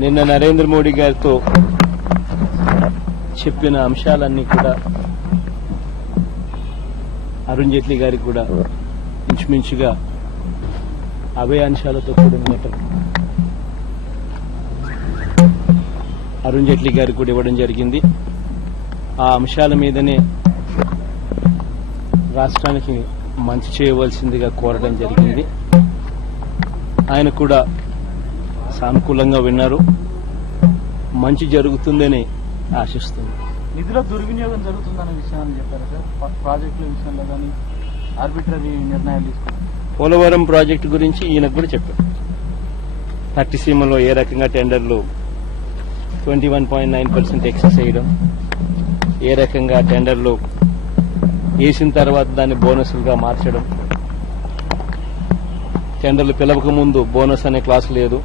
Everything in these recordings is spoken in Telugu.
నిన్న నరేంద్ర మోడీ గారితో చెప్పిన అంశాలన్నీ కూడా అరుణ్ జైట్లీ గారికి కూడా ఇంచుమించుగా అవే అంశాలతో కూడిన లెటర్ అరుణ్ జైట్లీ గారికి కూడా ఇవ్వడం జరిగింది. ఆ అంశాల మీదనే రాష్ట్రానికి మంచి చేయవలసిందిగా కోరడం జరిగింది. ఆయన కూడా సానుకూలంగా విన్నారు. మంచి జరుగుతుందని ఆశిస్తుంది. నిధుల దుర్వినియోగం జరుగుతుందనే విషయాన్ని చెప్పారు సార్. ప్రాజెక్టుల విషయంలో కానీ ఆర్బిట్రరీ నిర్ణయాలు తీసుకున్నారు. పోలవరం ప్రాజెక్టు గురించి ఈయనకు కూడా చెప్పారు. పట్టిసీమలో ఏ రకంగా టెండర్లు 21.9% ఎక్సెస్ చేయడం, ఏ రకంగా టెండర్లు వేసిన తర్వాత దాన్ని బోనస్లుగా మార్చడం, టెండర్లు పిలవక ముందు బోనస్ అనే క్లాస్ లేదు,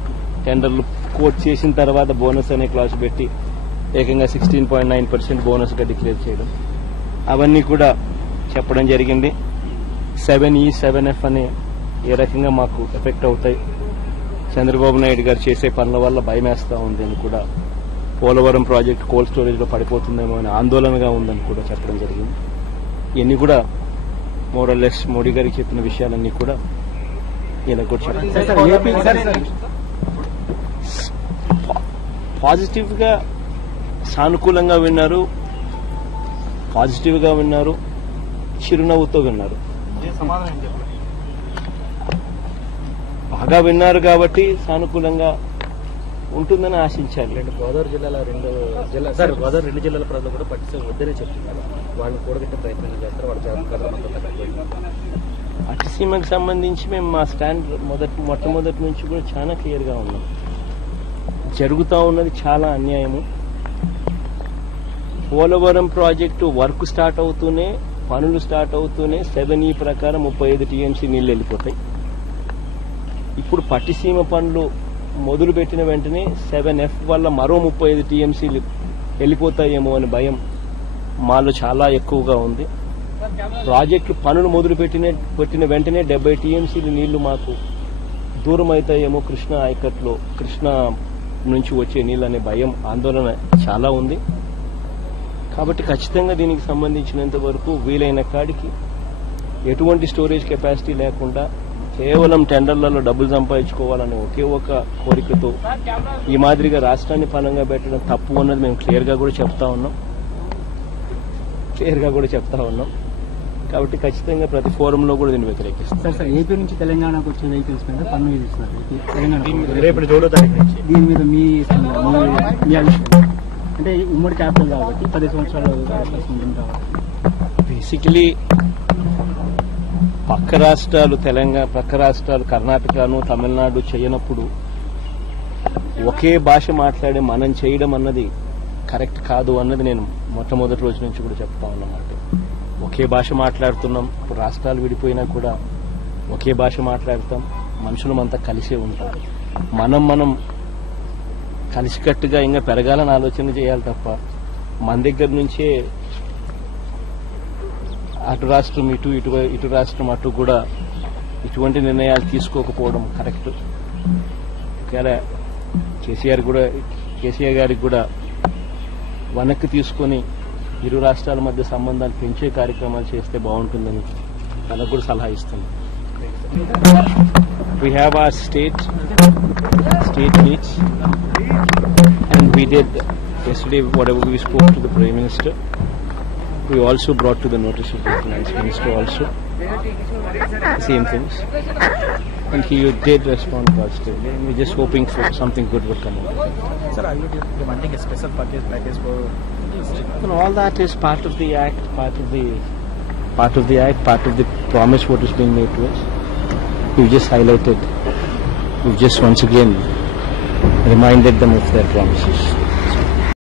టెండర్లు కోట్ చేసిన తర్వాత బోనస్ అనే క్లాస్ పెట్టి ఏకంగా 16.9% బోనస్గా డిక్లేర్ చేయడం, అవన్నీ కూడా చెప్పడం జరిగింది. 7E 7F అనే ఏ రకంగా మాకు ఎఫెక్ట్ అవుతాయి, చంద్రబాబు నాయుడు గారు చేసే పనుల వల్ల భయమేస్తా ఉంది అని కూడా, పోలవరం ప్రాజెక్టు కోల్డ్ స్టోరేజ్లో పడిపోతుందేమో అని ఆందోళనగా ఉందని కూడా చెప్పడం జరిగింది. ఇవన్నీ కూడా మోరల్లెస్ మోడీ గారికి చెప్పిన విషయాలన్నీ కూడా ఇలా కూడా చెప్పారు. పాజిటివ్ గా సానుకూలంగా విన్నారు, పాజిటివ్ గా విన్నారు, చిరునవ్వుతో విన్నారు. బాగా విన్నారు కాబట్టి సానుకూలంగా ఉంటుందని ఆశించాలి. గోదావరి రెండు జిల్లాల ప్రజలు కూడా పట్టిసీమ వద్దనే చెప్తున్నారు. వాళ్ళని కూడగట్టే ప్రయత్నం చేస్తారు. పట్టిసీమకు సంబంధించి మేము మా స్టాండ్ మొట్టమొదటి నుంచి కూడా చాలా క్లియర్ గా ఉన్నాం. జరుగుతూ ఉన్నది చాలా అన్యాయము. పోలవరం ప్రాజెక్టు వర్క్ స్టార్ట్ అవుతూనే, పనులు స్టార్ట్ అవుతూనే 7E ప్రకారం 35 TMC నీళ్లు వెళ్ళిపోతాయి. ఇప్పుడు పట్టిసీమ పనులు మొదలుపెట్టిన వెంటనే 7F వల్ల మరో 35 TMCలు వెళ్ళిపోతాయేమో అని భయం మాలో చాలా ఎక్కువగా ఉంది. ప్రాజెక్టు పనులు పెట్టిన వెంటనే 70 TMCలు నీళ్లు మాకు దూరం అవుతాయేమో కృష్ణా ఆయకట్లో, కృష్ణా నుంచి వచ్చే నీళ్ళు అనే భయం, ఆందోళన చాలా ఉంది. కాబట్టి ఖచ్చితంగా దీనికి సంబంధించినంత వరకు వీలైన కాడికి ఎటువంటి స్టోరేజ్ కెపాసిటీ లేకుండా కేవలం టెండర్లలో డబ్బులు సంపాదించుకోవాలనే ఒకే ఒక కోరికతో ఈ మాదిరిగా రాష్ట్రాన్ని పనంగా పెట్టడం తప్పు అన్నది మేము క్లియర్ గా కూడా చెప్తా ఉన్నాం. కాబట్టి ఖచ్చితంగా ప్రతి ఫోరంలో కూడా దీన్ని వ్యతిరేకిస్తాం. సార్ ఏపీ నుంచి తెలంగాణకు వచ్చే వెహికల్స్ మీద పన్ను విధిస్తున్నారు. తెలంగాణ రేపు 7వ తారీఖు నుంచి దీని మీద మీ అభిప్రాయం అంటే ఉమ్మడి క్యాపిటల్ కాబట్టి 10 సంవత్సరాలు ఉంటుంది కాబట్టి బేసికలీ పక్క రాష్ట్రాలు కర్ణాటకను, తమిళనాడు చేయనప్పుడు ఒకే భాష మాట్లాడే మనం చేయడం అన్నది కరెక్ట్ కాదు అన్నది నేను మొట్టమొదటి రోజు నుంచి కూడా చెప్తా ఉన్నమాట. ఒకే భాష మాట్లాడుతున్నాం. ఇప్పుడు రాష్ట్రాలు విడిపోయినా కూడా ఒకే భాష మాట్లాడతాం. మనుషులమంతా కలిసే ఉంటాం. మనం కలిసికట్టుగా ఇంకా పెరగాలని ఆలోచన చేయాలి తప్ప మన దగ్గర నుంచే అటు రాష్ట్రం ఇటు రాష్ట్రం అటు కూడా ఇటువంటి నిర్ణయాలు తీసుకోకపోవడం కరెక్ట్. ఒకవేళ కేసీఆర్ గారికి కూడా వెనక్కి తీసుకొని ఇరు రాష్ట్రాల మధ్య సంబంధాలు పెంచే కార్యక్రమాలు చేస్తే బాగుంటుందని తనకు కూడా సలహా ఇస్తుంది. We have our state meets and we did yesterday whatever we spoke to the Prime Minister. We also brought to the notice of the Finance Minister also same things, and he did respond positively, and we're just hoping for something good will come out of it. Sir, are you demanding a special package for and all that is part of the act, part of the promise what is being made to us. We've just once again reminded them of their promises.